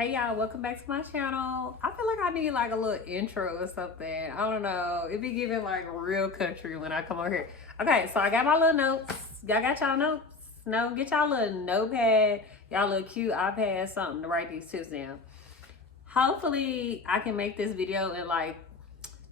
Hey y'all, welcome back to my channel. I feel like I need like a little intro or something. I don't know. It be giving like real country when I come over here. Okay, so I got my little notes. Y'all got y'all notes? No, get y'all little notepad, y'all little cute iPad, something to write these tips down. Hopefully I can make this video in like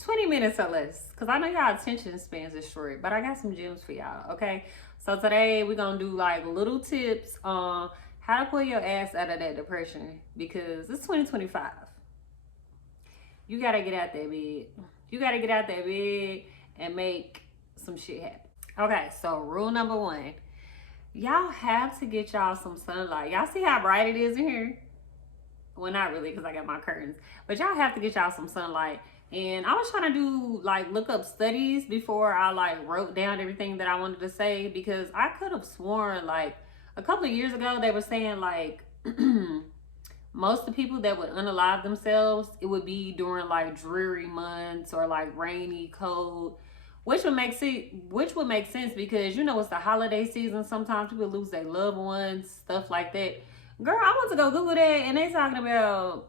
20 minutes or less, because I know y'all attention spans is short, but I got some gems for y'all. Okay, so today we're gonna do like little tips on how to pull your ass out of that depression, because it's 2025. You gotta get out that bed. You gotta get out that bed and make some shit happen. Okay, so rule number one, y'all have to get y'all some sunlight. Y'all see how bright it is in here? Well, not really, because I got my curtains, but y'all have to get y'all some sunlight. And I was trying to do like look up studies before I like wrote down everything that I wanted to say, because I could have sworn like a couple of years ago they were saying like most of the people that would unalive themselves, it would be during like dreary months or like rainy, cold, which would make sense because you know it's the holiday season. Sometimes people lose their loved ones, stuff like that. Girl, I went to go Google that and they talking about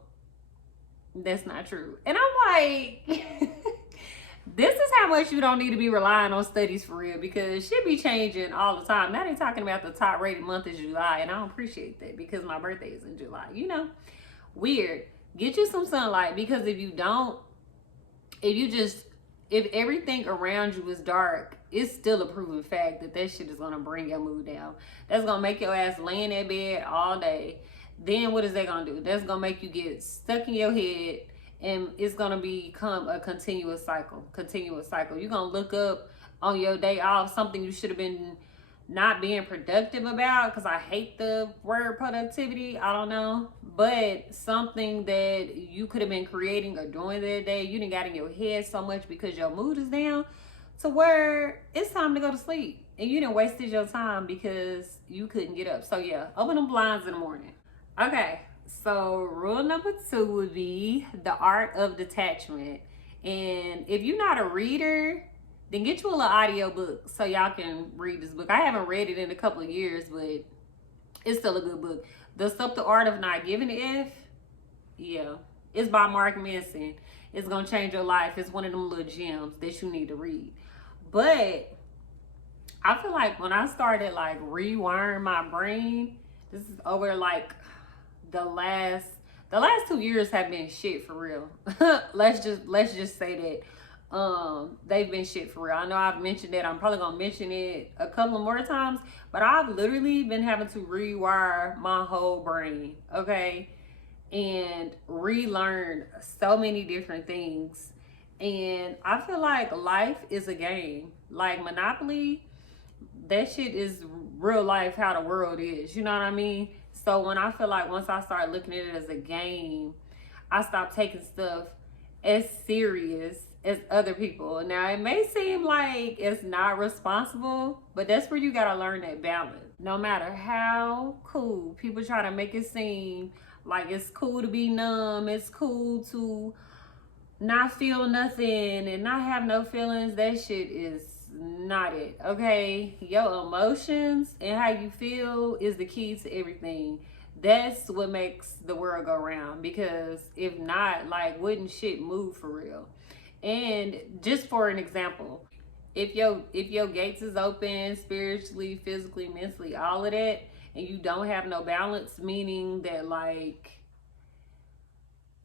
that's not true. And I'm like, this is how much you don't need to be relying on studies for real, because shit be changing all the time. Now they talking about the top rated month is July, and I don't appreciate that because my birthday is in July. You know, weird. Get you some sunlight, because if you don't, if everything around you is dark, it's still a proven fact that that shit is gonna bring your mood down. That's gonna make your ass lay in that bed all day. Then what is that gonna do? That's gonna make you get stuck in your head, and it's gonna become a continuous cycle. You're gonna look up on your day off something you should have been not being productive about, because I hate the word productivity, I don't know, but something that you could have been creating or doing that day, you didn't got in your head so much because your mood is down to where it's time to go to sleep, and you didn't wasted your time because you couldn't get up. So yeah, open them blinds in the morning. Okay, so rule number 2 would be the art of detachment. And if you're not a reader, then get you a little audio book so y'all can read this book. I haven't read it in a couple of years, but it's still a good book. The Subtle Art of Not Giving a F. Yeah, it's by Mark Manson. It's gonna change your life. It's one of them little gems that you need to read. But I feel like when I started like rewiring my brain, this is over like the last 2 years have been shit for real. let's just say that they've been shit for real. I know I've mentioned that. I'm probably gonna mention it a couple more times, but I've literally been having to rewire my whole brain, okay, and relearn so many different things. And I feel like life is a game. Like Monopoly, that shit is real life, how the world is, you know what I mean? So when I feel like once I start looking at it as a game, I stop taking stuff as serious as other people. Now it may seem like it's not responsible, but that's where you gotta learn that balance. No matter how cool people try to make it seem like it's cool to be numb, it's cool to not feel nothing and not have no feelings, that shit is not it, okay? Your emotions and how you feel is the key to everything. That's what makes the world go round, because if not, like, wouldn't shit move for real? And just for an example, if your gates is open spiritually, physically, mentally, all of that, and you don't have no balance, meaning that, like,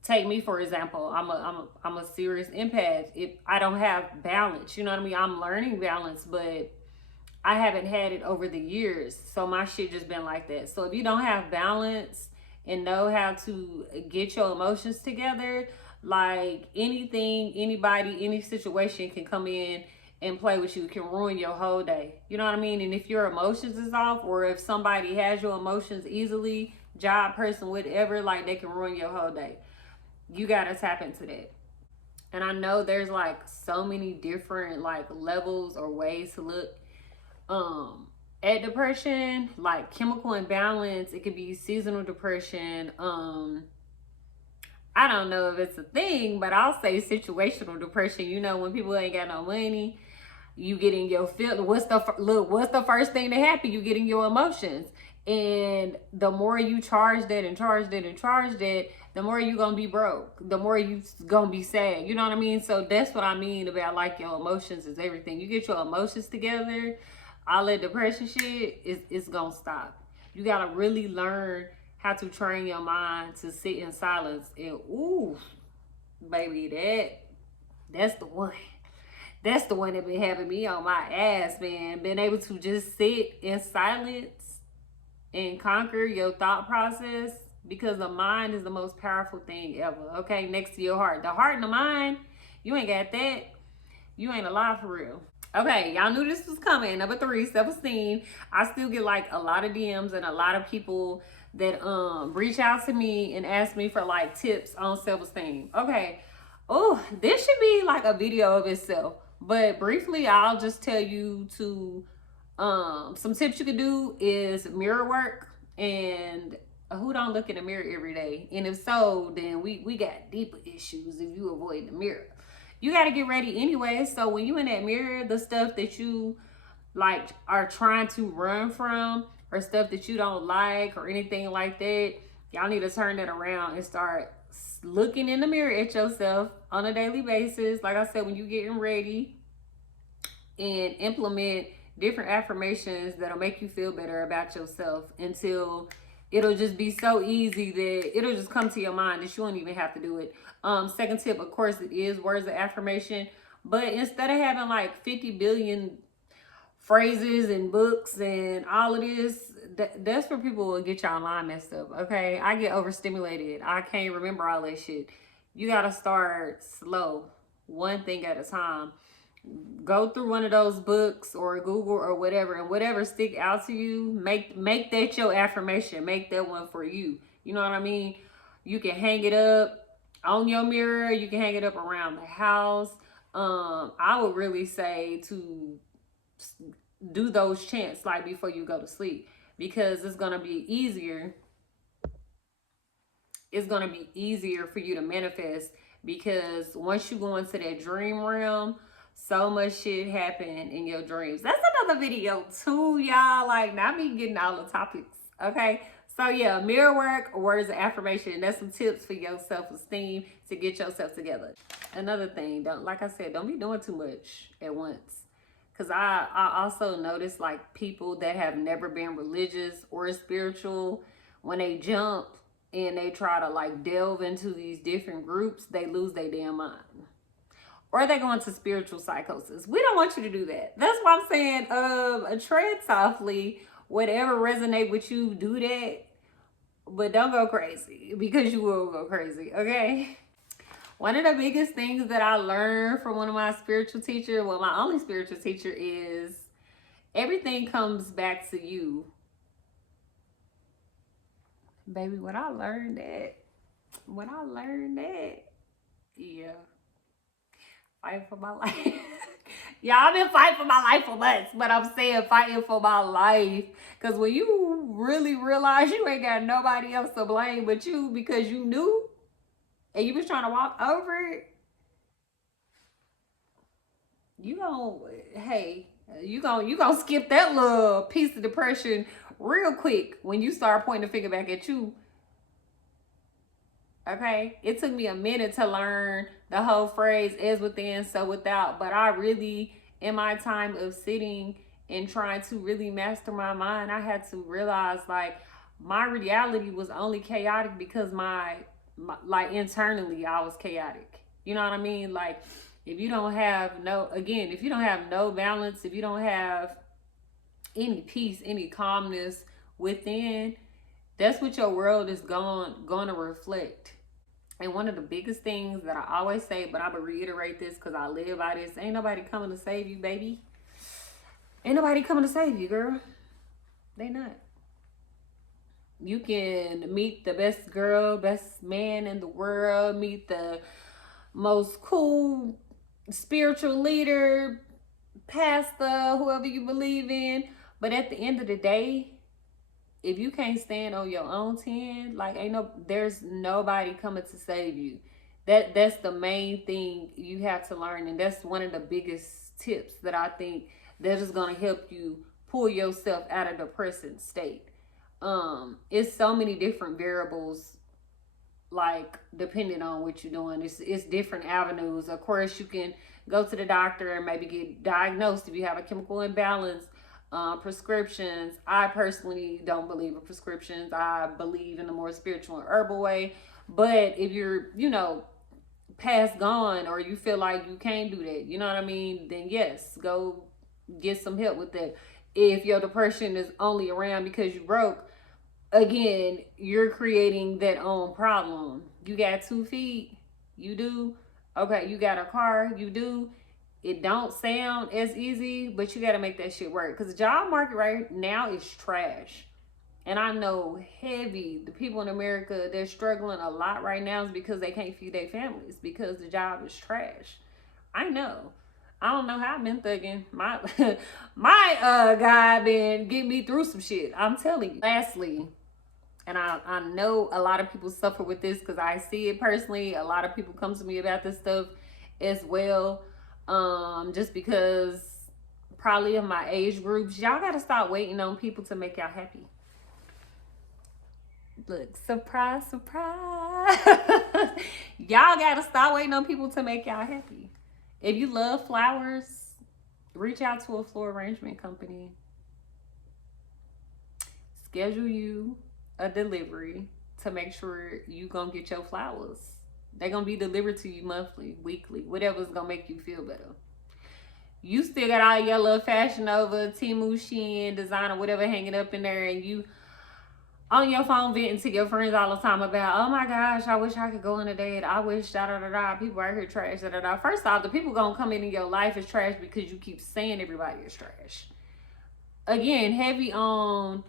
take me for example, I'm a serious empath. If I don't have balance, you know what I mean? I'm learning balance, but I haven't had it over the years, so my shit just been like that. So if you don't have balance and know how to get your emotions together, like anything, anybody, any situation can come in and play with you, can ruin your whole day. You know what I mean? And if your emotions is off, or if somebody has your emotions easily, job, person, whatever, like they can ruin your whole day. You gotta tap into that. And I know there's like so many different like levels or ways to look at depression, like chemical imbalance. It could be seasonal depression. I don't know if it's a thing, but I'll say situational depression. You know, when people ain't got no money, you get in your feel. What's the first thing that happen? You get in your emotions. And the more you charge that and charge that and charge that, the more you gonna be broke, the more you gonna be sad. You know what I mean? So that's what I mean about like your emotions is everything. You get your emotions together, all that depression shit is gonna stop. You gotta really learn how to train your mind to sit in silence. And ooh, baby, that's the one. That's the one that been having me on my ass, man. Being able to just sit in silence and conquer your thought process, because the mind is the most powerful thing ever. Okay, next to your heart. The heart and the mind, you ain't got that. You ain't alive for real. Okay, y'all knew this was coming. Number 3, self-esteem. I still get like a lot of DMs and a lot of people that reach out to me and ask me for like tips on self-esteem. Okay. Oh, this should be like a video of itself. But briefly, I'll just tell you to some tips you could do is mirror work. And who don't look in the mirror every day? And if so, then we got deeper issues if you avoid the mirror. You got to get ready anyway. So when you in that mirror, the stuff that you like are trying to run from or stuff that you don't like or anything like that, y'all need to turn that around and start looking in the mirror at yourself on a daily basis. Like I said, when you getting ready, and implement different affirmations that'll make you feel better about yourself until it'll just be so easy that it'll just come to your mind that you won't even have to do it. Second tip, of course, it is words of affirmation. But instead of having like 50 billion phrases and books and all of this, that's for people who get y'all mind messed up. Okay, I get overstimulated. I can't remember all that shit. You gotta start slow, one thing at a time. Go through one of those books or Google or whatever, and whatever stick out to you, make that your affirmation. Make that one for you. You know what I mean? You can hang it up on your mirror. You can hang it up around the house. I would really say to do those chants like before you go to sleep, because it's gonna be easier. It's gonna be easier for you to manifest, because once you go into that dream realm, so much shit happen in your dreams. That's another video too, y'all. Like, not me getting all the topics. Okay. So yeah, mirror work, words of affirmation. That's some tips for your self-esteem to get yourself together. Another thing, like I said, don't be doing too much at once. Because I also notice like people that have never been religious or spiritual, when they jump and they try to like delve into these different groups, they lose their damn mind. Or they go into spiritual psychosis. We don't want you to do that. That's why I'm saying tread softly. Whatever resonate with you, do that. But don't go crazy, because you will go crazy, okay? One of the biggest things that I learned from one of my spiritual teachers, well, my only spiritual teacher, is everything comes back to you. Baby, when I learned that, yeah. Fighting for my life. Yeah, I've been fighting for my life for months, but I'm saying fighting for my life. Because when you really realize you ain't got nobody else to blame but you, because you knew and you was trying to walk over it, you gonna skip that little piece of depression real quick when you start pointing the finger back at you. Okay, it took me a minute to learn the whole phrase "as within, so without," but I really, in my time of sitting and trying to really master my mind, I had to realize like my reality was only chaotic because my like internally I was chaotic. You know what I mean? Like, if you don't have if you don't have no balance, if you don't have any peace, any calmness within, that's what your world is going to reflect. And one of the biggest things that I always say, but I'm going to reiterate this because I live by this: ain't nobody coming to save you, baby. Ain't nobody coming to save you, girl. They not. You can meet the best girl, best man in the world, meet the most cool spiritual leader, pastor, whoever you believe in. But at the end of the day, if you can't stand on your own 10, like there's nobody coming to save you. That's the main thing you have to learn. And that's one of the biggest tips that I think that is going to help you pull yourself out of the present state. It's so many different variables, like depending on what you're doing. It's different avenues. Of course, you can go to the doctor and maybe get diagnosed if you have a chemical imbalance. Prescriptions, I personally don't believe in prescriptions. I believe in the more spiritual and herbal way. But if you're, past gone, or you feel like you can't do that, you know what I mean, then yes, go get some help with that. If your depression is only around because you broke, again, you're creating that own problem. You got 2 feet, you do. Okay, you got a car, you do. It don't sound as easy, but you got to make that shit work. Because the job market right now is trash. And I know the people in America, they're struggling a lot right now is because they can't feed their families because the job is trash. I know. I don't know how I've been thugging. My guy been getting me through some shit. I'm telling you. Lastly, and I know a lot of people suffer with this because I see it personally. A lot of people come to me about this stuff as well. Just because probably of my age groups, y'all gotta stop waiting on people to make y'all happy. Look, surprise, surprise. Y'all gotta stop waiting on people to make y'all happy. If you love flowers, reach out to a floral arrangement company. Schedule you a delivery to make sure you gonna get your flowers. They're gonna be delivered to you monthly, weekly, whatever's gonna make you feel better. You still got all your little Fashion Nova, Temu, Shein, designer, whatever hanging up in there, and you on your phone venting to your friends all the time about, oh my gosh, I wish I could go on a date. I wish da-da-da-da. People out here trash, da-da-da. First off, the people gonna come in your life is trash because you keep saying everybody is trash. Again, heavy on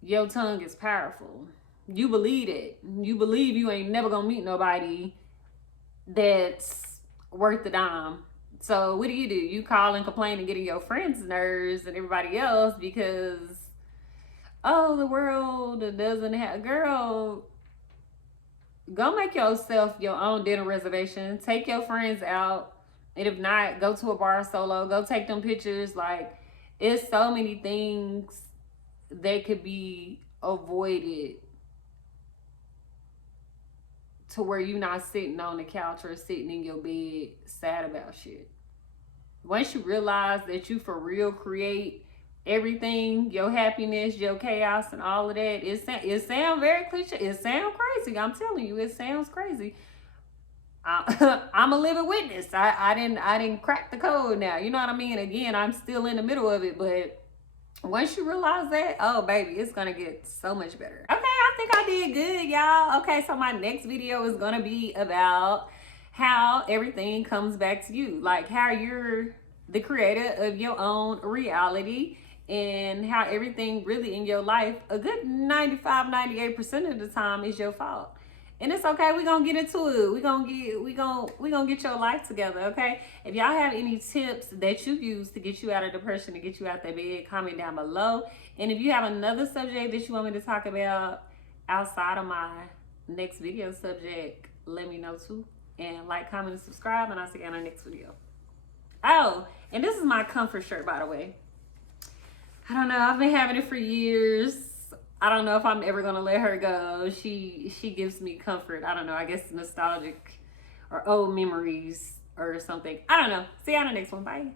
your tongue is powerful. You believe it. You believe you ain't never gonna meet nobody that's worth the dime. So what do? You call and complain and get in your friends' nerves and everybody else because, oh, the world doesn't have, girl, go make yourself your own dinner reservation. Take your friends out. And if not, go to a bar solo. Go take them pictures. Like, it's so many things that could be avoided to where you're not sitting on the couch or sitting in your bed sad about shit. Once you realize that you for real create everything, your happiness, your chaos, and all of that, it sounds very cliche. It sounds crazy. I'm telling you, it sounds crazy. I'm a living witness. I didn't crack the code now. You know what I mean? Again, I'm still in the middle of it, but once you realize that, oh baby, it's gonna get so much better. Okay, I think I did good, y'all. Okay, so my next video is gonna be about how everything comes back to you, like how you're the creator of your own reality and how everything really in your life, a good 95-98% of the time, is your fault. And it's okay. We're gonna get into it. We're gonna get your life together, okay? If y'all have any tips that you use to get you out of depression, to get you out that bed, comment down below. And if you have another subject that you want me to talk about outside of my next video subject, let me know too. And like, comment, and subscribe, and I'll see you in our next video. Oh, and this is my comfort shirt, by the way. I don't know. I've been having it for years. I don't know if I'm ever gonna let her go. She gives me comfort. I don't know. I guess nostalgic or old memories or something. I don't know. See you on the next one. Bye.